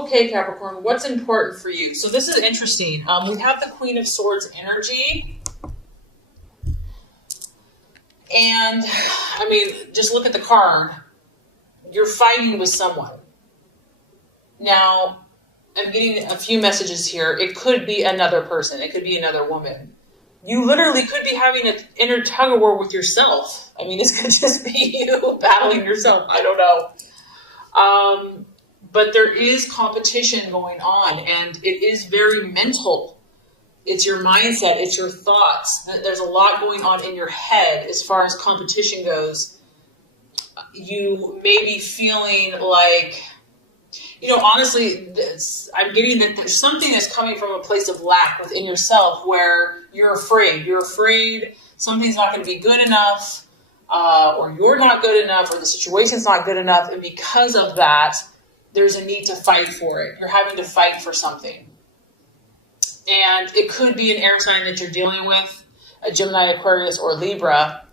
Okay, Capricorn, what's important for you? So this is interesting. We have the Queen of Swords energy. And, I mean, just look at the card. You're fighting with someone. Now, I'm getting a few messages here. It could be another person. It could be another woman. You literally could be having an inner tug of war with yourself. I mean, this could just be you battling yourself. I don't know. But there is competition going on, and it is very mental. It's your mindset. It's your thoughts. There's a lot going on in your head as far as competition goes. You may be feeling like, honestly, I'm getting that there's something that's coming from a place of lack within yourself where you're afraid. You're afraid something's not going to be good enough, or you're not good enough, or the situation's not good enough. And because of that, there's a need to fight for it. You're having to fight for something. And it could be an air sign that you're dealing with, a Gemini, Aquarius, or Libra.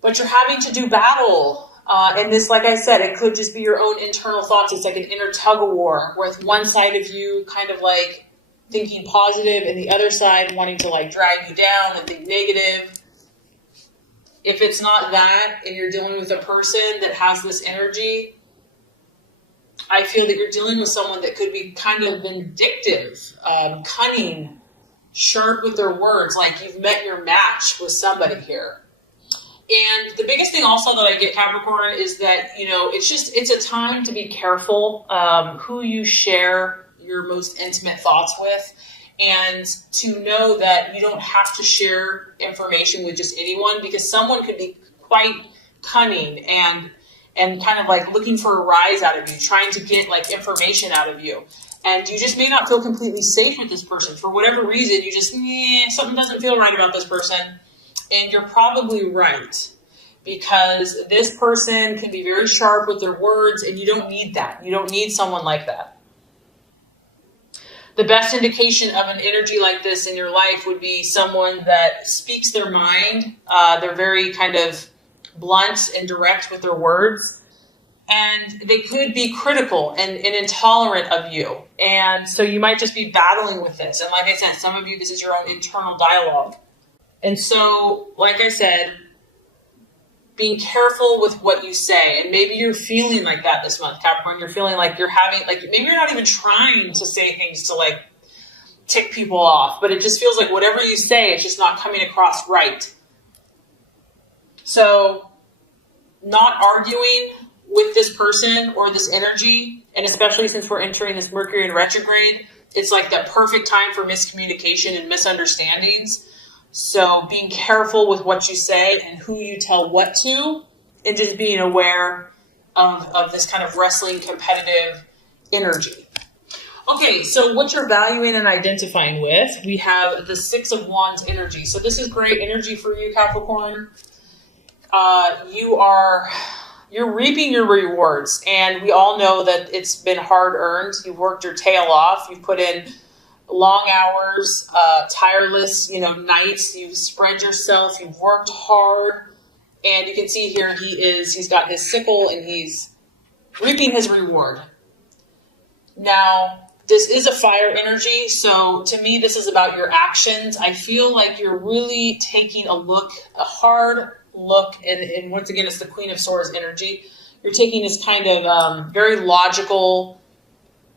But you're having to do battle. And this, like I said, it could just be your own internal thoughts. It's like an inner tug of war with one side of you kind of like thinking positive and the other side wanting to like drag you down and think negative. If it's not that and you're dealing with a person that has this energy, I feel that you're dealing with someone that could be kind of vindictive, cunning, sharp with their words, like you've met your match with somebody here. And the biggest thing also that I get, Capricorn, is that, it's a time to be careful who you share your most intimate thoughts with, and to know that you don't have to share information with just anyone, because someone could be quite cunning and kind of like looking for a rise out of you, trying to get like information out of you. And you just may not feel completely safe with this person. For whatever reason, you just, something doesn't feel right about this person. And you're probably right, because this person can be very sharp with their words, and you don't need that. You don't need someone like that. The best indication of an energy like this in your life would be someone that speaks their mind. They're very kind of blunt and direct with their words, and they could be critical and intolerant of you. And so you might just be battling with this. And like I said, some of you, this is your own internal dialogue. And so, like I said, being careful with what you say. And maybe you're feeling like that this month, Capricorn. You're feeling like you're having, like, maybe you're not even trying to say things to like tick people off, but it just feels like whatever you say, it's just not coming across right. So not arguing with this person or this energy, and especially since we're entering this Mercury in retrograde, it's like that perfect time for miscommunication and misunderstandings. So being careful with what you say and who you tell what to, and just being aware of this kind of wrestling competitive energy. Okay, so what you're valuing and identifying with, we have the Six of Wands energy. So this is great energy for you, Capricorn. You're reaping your rewards, and we all know that it's been hard earned. You've worked your tail off. You've put in long hours, tireless, nights. You've spread yourself. You've worked hard, and you can see here he's got his sickle and he's reaping his reward. Now, this is a fire energy, so to me, this is about your actions. I feel like you're really taking a hard look, and once again, it's the Queen of Swords energy. You're taking this kind of very logical,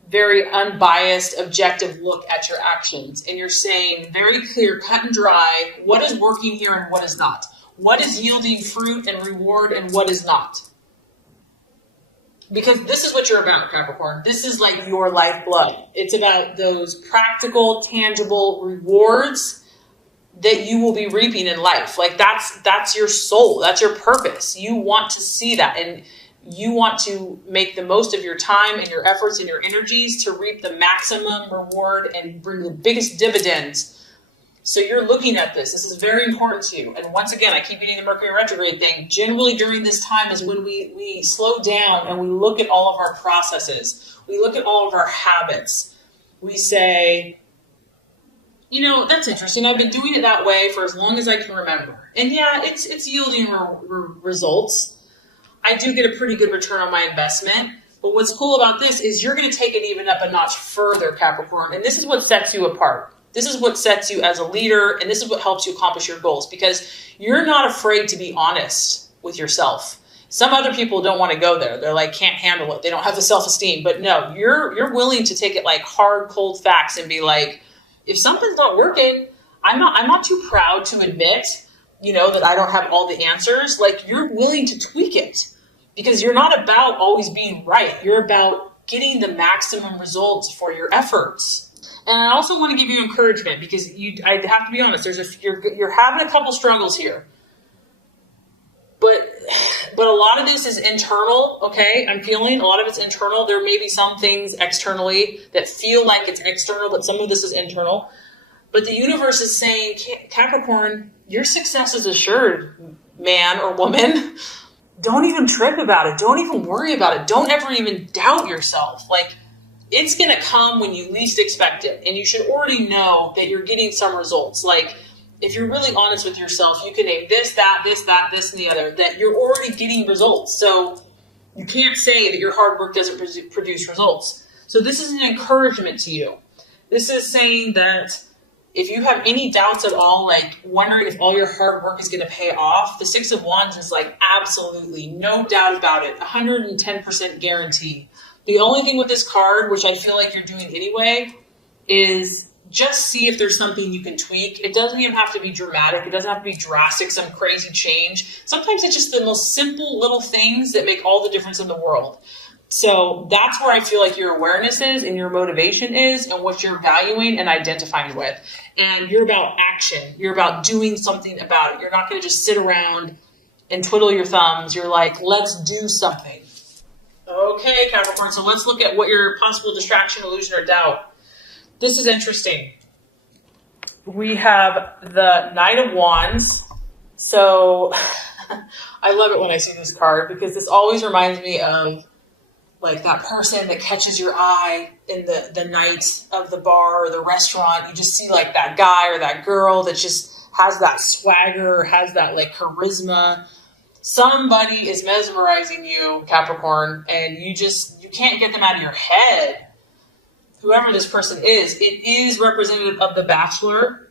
very unbiased, objective look at your actions. And you're saying very clear, cut and dry, what is working here and what is not. What is yielding fruit and reward and what is not. Because this is what you're about, Capricorn. This is like your lifeblood. It's about those practical, tangible rewards that you will be reaping in life. Like that's your soul. That's your purpose. You want to see that, and you want to make the most of your time and your efforts and your energies to reap the maximum reward and bring the biggest dividends. So you're looking at this. This is very important to you. And once again, I keep getting the Mercury retrograde thing. Generally during this time is when we slow down and we look at all of our processes. We look at all of our habits. We say, that's interesting. I've been doing it that way for as long as I can remember. And yeah, it's yielding results. I do get a pretty good return on my investment. But But what's cool about this is you're going to take it even up a notch further, Capricorn. And this is what sets you apart. This is what sets you as a leader. And this is what helps you accomplish your goals, because you're not afraid to be honest with yourself. Some other people don't want to go there. They're like, can't handle it. They don't have the self-esteem. But no, you're willing to take it like hard, cold facts and be like, if something's not working, I'm not too proud to admit, that I don't have all the answers. Like, you're willing to tweak it, because you're not about always being right. You're about getting the maximum results for your efforts. And I also want to give you encouragement, because I have to be honest, you're having a couple struggles here. But a lot of this is internal, okay? I'm feeling a lot of it's internal. There may be some things externally that feel like it's external, but some of this is internal. But the universe is saying, Capricorn, your success is assured, man or woman. Don't even trip about it. Don't even worry about it. Don't ever even doubt yourself. Like, it's going to come when you least expect it. And you should already know that you're getting some results. Like, if you're really honest with yourself, you can name this, that, and the other, that you're already getting results. So you can't say that your hard work doesn't produce results. So this is an encouragement to you. This is saying that if you have any doubts at all, like wondering if all your hard work is going to pay off, the Six of Wands is like absolutely, no doubt about it, 110% guarantee. The only thing with this card, which I feel like you're doing anyway, is just see if there's something you can tweak. It doesn't even have to be dramatic. It doesn't have to be drastic, some crazy change. Sometimes it's just the most simple little things that make all the difference in the world. So that's where I feel like your awareness is and your motivation is and what you're valuing and identifying with. And you're about action. You're about doing something about it. You're not going to just sit around and twiddle your thumbs. You're like, let's do something. Okay, Capricorn, so let's look at what your possible distraction, illusion, or doubt. This is interesting. We have the Knight of Wands. So I love it when I see this card, because this always reminds me of like that person that catches your eye in the night of the bar or the restaurant. You just see like that guy or that girl that just has that swagger, has that like charisma. Somebody is mesmerizing you, Capricorn, and you can't get them out of your head. Whoever this person is, it is representative of the Bachelor.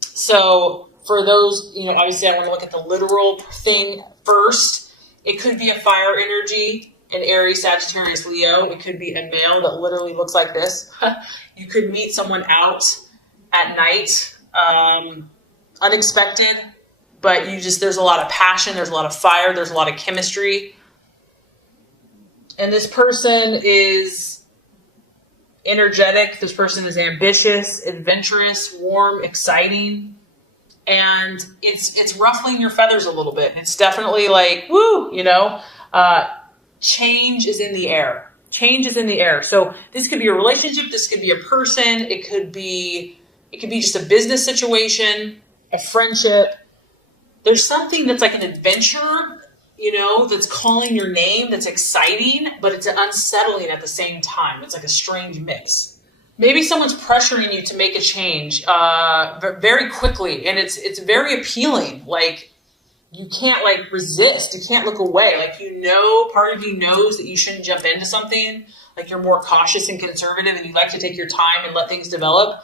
So for those, obviously I want to look at the literal thing first. It could be a fire energy, an Aries, Sagittarius, Leo. It could be a male that literally looks like this. You could meet someone out at night, unexpected, but there's a lot of passion, there's a lot of fire, there's a lot of chemistry. And this person is energetic. This person is ambitious, adventurous, warm, exciting, and it's ruffling your feathers a little bit. It's definitely like, woo, change is in the air. Change is in the air. So this could be a relationship. This could be a person. It could be just a business situation, a friendship. There's something that's like an adventure, that's calling your name, that's exciting, but it's unsettling at the same time. It's like a strange mix. Maybe someone's pressuring you to make a change very quickly, and it's very appealing. Like, you can't like resist. You can't look away. Like, part of you knows that you shouldn't jump into something. Like, you're more cautious and conservative, and you like to take your time and let things develop.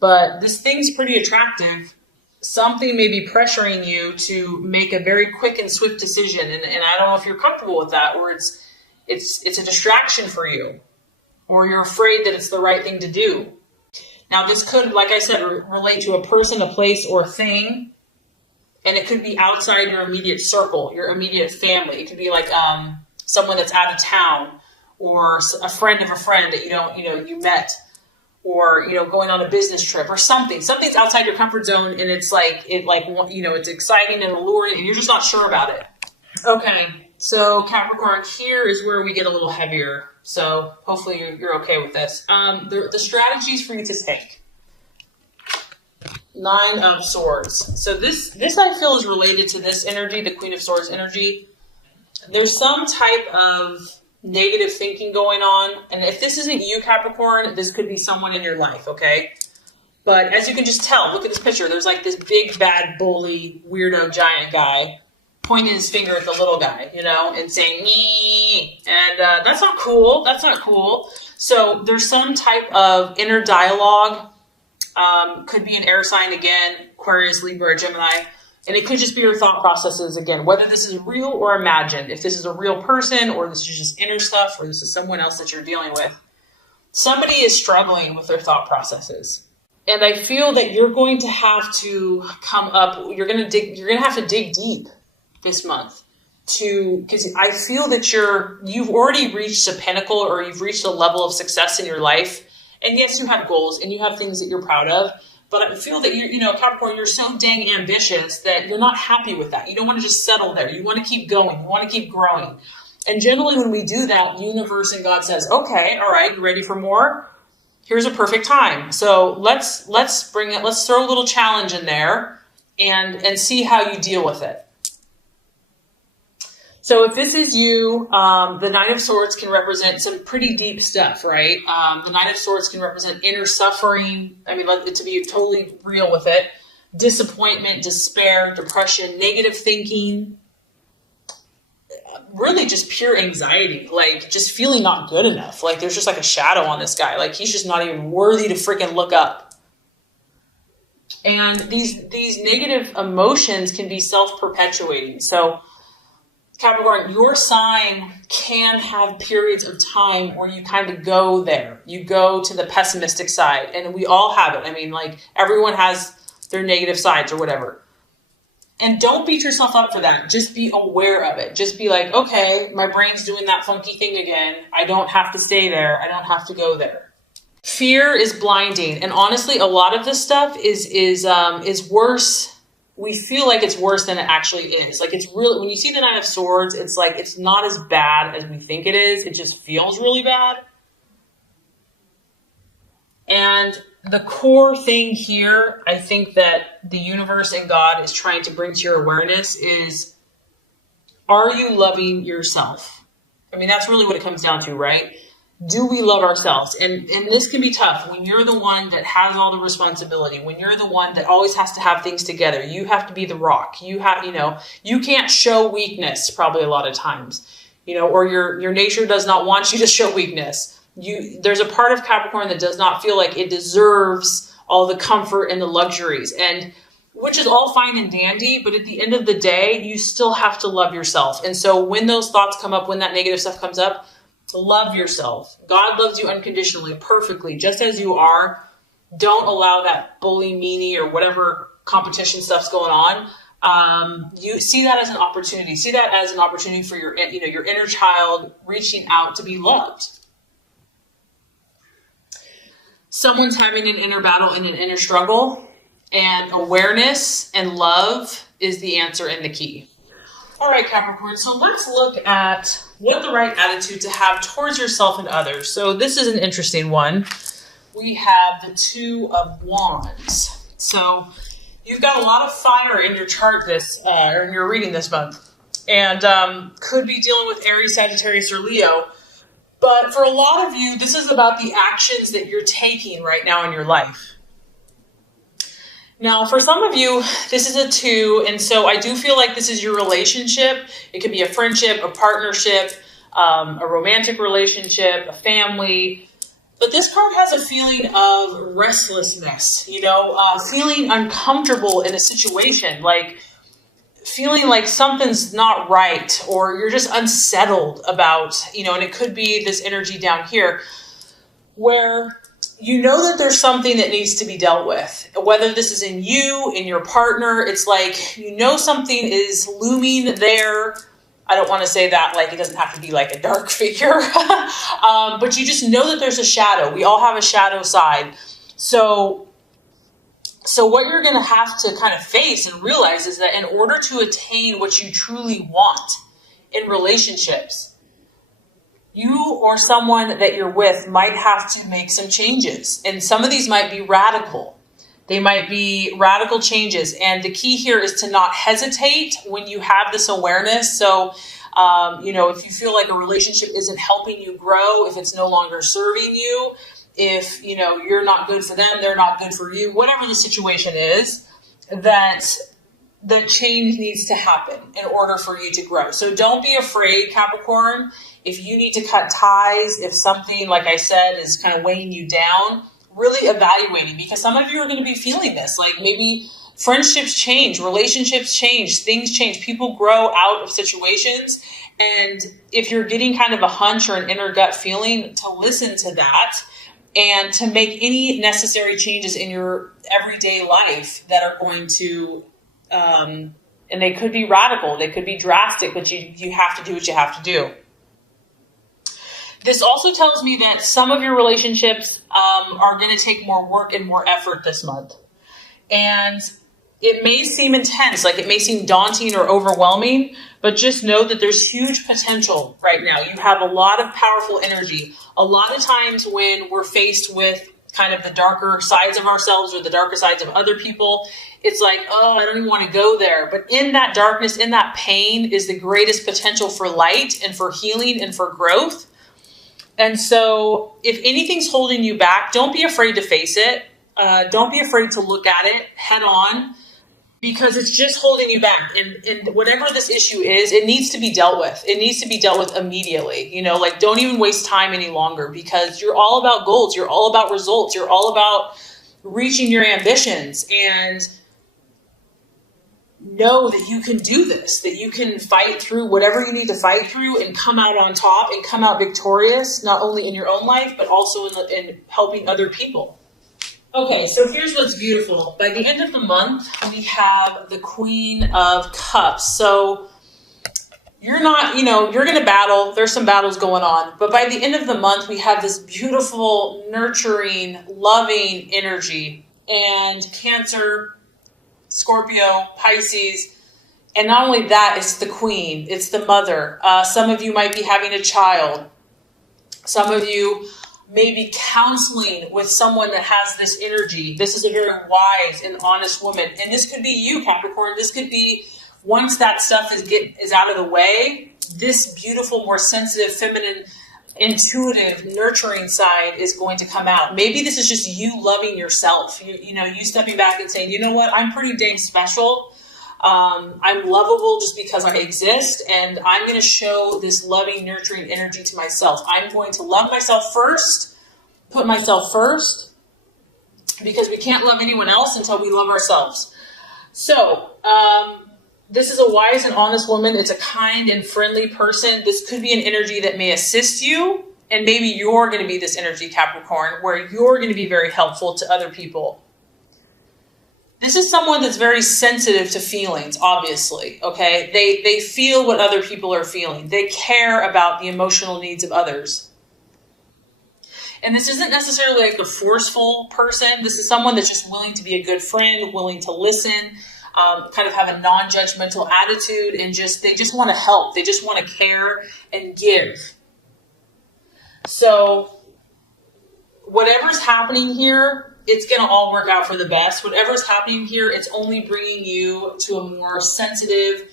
But this thing's pretty attractive. Something may be pressuring you to make a very quick and swift decision. And I don't know if you're comfortable with that, or it's a distraction for you, or you're afraid that it's the right thing to do. Now, this could, like I said, relate to a person, a place, or a thing. And it could be outside your immediate circle, your immediate family. It could be like someone that's out of town, or a friend of a friend that you met. Or, going on a business trip or something. Something's outside your comfort zone, and it's it's exciting and alluring, and you're just not sure about it. Okay, so Capricorn, here is where we get a little heavier. So hopefully you're okay with this. The strategies for you to take. 9 of Swords. So this I feel is related to this energy, the Queen of Swords energy. There's some type of negative thinking going on. And if this isn't you, Capricorn, this could be someone in your life, okay? But as you can just tell, look at this picture. There's like this big, bad, bully, weirdo, giant guy pointing his finger at the little guy, you know, and saying, me. And that's not cool. That's not cool. So there's some type of inner dialogue. Could be an air sign again, Aquarius, Libra, or Gemini. And it could just be your thought processes again, whether this is real or imagined. If this is a real person, or this is just inner stuff, or this is someone else that you're dealing with. Somebody is struggling with their thought processes. And I feel that you're going to have to come up, you're going to have to dig deep this month because I feel that you've already reached a pinnacle, or you've reached a level of success in your life. And yes, you have goals and you have things that you're proud of, but I feel that Capricorn, you're so dang ambitious that you're not happy with that. You don't want to just settle there. You want to keep going. You want to keep growing. And generally when we do that, universe and God says, okay, all right, you ready for more? Here's a perfect time. So let's throw a little challenge in there and see how you deal with it. So if this is you, the Knight of Swords can represent some pretty deep stuff, right? The Knight of Swords can represent inner suffering. I mean, to be totally real with it. Disappointment, despair, depression, negative thinking. Really just pure anxiety, like just feeling not good enough. Like there's just like a shadow on this guy. Like he's just not even worthy to freaking look up. And these negative emotions can be self-perpetuating. So Capricorn, your sign can have periods of time where you kind of go there. You go to the pessimistic side, and we all have it. I mean, like everyone has their negative sides or whatever. And don't beat yourself up for that. Just be aware of it. Just be like, okay, my brain's doing that funky thing again. I don't have to stay there. I don't have to go there. Fear is blinding. And honestly, a lot of this stuff is worse. We feel like it's worse than it actually is. Like it's really, when you see the Nine of Swords, it's like, it's not as bad as we think it is. It just feels really bad. And the core thing here, I think that the universe and God is trying to bring to your awareness is, are you loving yourself? I mean, that's really what it comes down to, right? Do we love ourselves? And this can be tough when you're the one that has all the responsibility, when you're the one that always has to have things together. You have to be the rock. You can't show weakness probably a lot of times, or your nature does not want you to show weakness. There's a part of Capricorn that does not feel like it deserves all the comfort and the luxuries, and which is all fine and dandy, but at the end of the day, you still have to love yourself. And so when those thoughts come up, when that negative stuff comes up, love yourself. God loves you unconditionally, perfectly, just as you are. Don't allow that bully, meanie, or whatever competition stuff's going on. You see that as an opportunity. See that as an opportunity for your inner child reaching out to be loved. Someone's having an inner battle and an inner struggle, and awareness and love is the answer and the key. All right, Capricorn, so let's look at what the right attitude to have towards yourself and others. So this is an interesting one. We have the Two of Wands. So you've got a lot of fire in your chart or in your reading this month, and could be dealing with Aries, Sagittarius, or Leo. But for a lot of you, this is about the actions that you're taking right now in your life. Now, for some of you, this is a 2, and so I do feel like this is your relationship. It could be a friendship, a partnership, a romantic relationship, a family. But this card has a feeling of restlessness, feeling uncomfortable in a situation, like feeling like something's not right, or you're just unsettled about, and it could be this energy down here where that there's something that needs to be dealt with, whether this is in you, in your partner. It's like, something is looming there. I don't want to say that, like, it doesn't have to be like a dark figure, but you just know that there's a shadow. We all have a shadow side. So what you're going to have to kind of face and realize is that in order to attain what you truly want in relationships, you or someone that you're with might have to make some changes. And some of these might be radical. They might be radical changes. And the key here is to not hesitate when you have this awareness. So, if you feel like a relationship isn't helping you grow, if it's no longer serving you, if, you're not good for them, they're not good for you, whatever the situation is, that the change needs to happen in order for you to grow. So don't be afraid, Capricorn. If you need to cut ties, if something, like I said, is kind of weighing you down, really evaluating, because some of you are going to be feeling this. Like maybe friendships change, relationships change, things change. People grow out of situations. And if you're getting kind of a hunch or an inner gut feeling, to listen to that and to make any necessary changes in your everyday life that are going to, and they could be radical, they could be drastic, but you have to do what you have to do. This also tells me that some of your relationships are going to take more work and more effort this month. And it may seem intense, like it may seem daunting or overwhelming, but just know that there's huge potential right now. You have a lot of powerful energy. A lot of times when we're faced with kind of the darker sides of ourselves or the darker sides of other people, it's like, oh, I don't even want to go there. But in that darkness, in that pain is the greatest potential for light and for healing and for growth. And so if anything's holding you back, don't be afraid to face it. Don't be afraid to look at it head on, because it's just holding you back. And whatever this issue is, it needs to be dealt with. It needs to be dealt with immediately. You know, like don't even waste time any longer, because you're all about goals. You're all about results. You're all about reaching your ambitions. And know that you can do this, that you can fight through whatever you need to fight through and come out on top and come out victorious, not only in your own life, but also in helping other people. Okay, so here's what's beautiful. By the end of the month, we have the Queen of Cups. So you're not, you're going to battle. There's some battles going on. But by the end of the month, we have this beautiful, nurturing, loving energy. And Cancer, Scorpio, Pisces, and not only that, it's the Queen. It's the mother. Some of you might be having a child. Some of you may be counseling with someone that has this energy. This is a very wise and honest woman. And this could be you, Capricorn. This could be, once that stuff is out of the way, this beautiful, more sensitive, feminine, intuitive, nurturing side is going to come out. Maybe this is just you loving yourself. You stepping back and saying, you know what, I'm pretty dang special. I'm lovable just because I exist, and I'm going to show this loving, nurturing energy to myself. I'm going to love myself first, put myself first, because we can't love anyone else until we love ourselves. So, this is a wise and honest woman. It's a kind and friendly person. This could be an energy that may assist you, and maybe you're going to be this energy, Capricorn, where you're going to be very helpful to other people. This is someone that's very sensitive to feelings, obviously, okay? They feel what other people are feeling. They care about the emotional needs of others. And this isn't necessarily like a forceful person. This is someone that's just willing to be a good friend, willing to listen, kind of have a non-judgmental attitude, and they just want to help. They just want to care and give. So whatever's happening here, it's going to all work out for the best. Whatever's happening here, it's only bringing you to a more sensitive,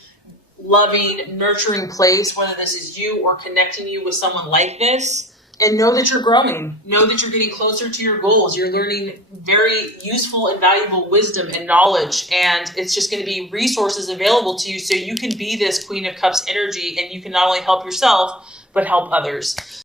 loving, nurturing place, whether this is you or connecting you with someone like this. And know that you're growing. Know that you're getting closer to your goals. You're learning very useful and valuable wisdom and knowledge. And it's just going to be resources available to you so you can be this Queen of Cups energy, and you can not only help yourself, but help others.